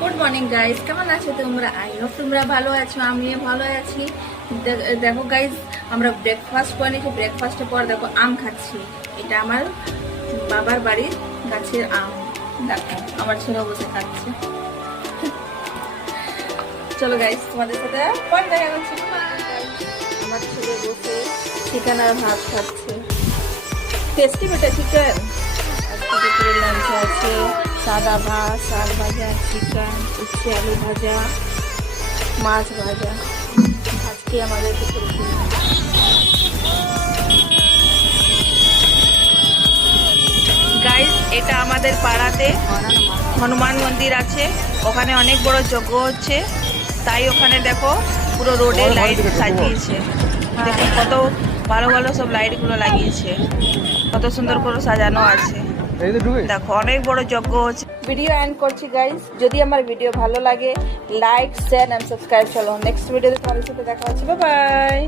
Good morning guys, কেমন আছো তোমরা? আই হোপ তোমরা ভালো আছো, আমিও ভালো আছি। দেখো গাইজ, আমরা ব্রেকফাস্ট করে নিয়েছি। ব্রেকফাস্টের পর দেখো আম খাচ্ছি। এটা আমার বাবার বাড়ির গাছের আম। দেখো আমার ছেলে বসে খাচ্ছে। চলো গাইজ, তোমাদের সাথে পরে দেখা করছি। আমার ছেলে বসে চিকেন আর ভাত খাচ্ছে। টেস্টি বেটা চিকেন। আজকে দুপুরে লাঞ্চে আছে সাদা ভাত, শাক ভাজা, চিকেন, উচ্ছে আলু ভাজা, মাছ ভাজা। আজকে আমাদের গাইস, এটা আমাদের পাড়াতে হনুমান মন্দির আছে। ওখানে অনেক বড় যজ্ঞ হচ্ছে, তাই ওখানে দেখো পুরো রোডে লাইট সাজিয়েছে। দেখো কত ভালো ভালো সব লাইটগুলো লাগিয়েছে, কত সুন্দর করে সাজানো আছে। দেখো অনেক বড় যজ্ঞ হচ্ছে। ভিডিও এন্ড করছি গাইস। যদি আমার ভিডিও ভালো লাগে, লাইক, শেয়ার এন্ড সাবস্ক্রাইব। চলো নেক্সট ভিডিওতে তোমাদের সাথে দেখা হচ্ছে। Bye bye.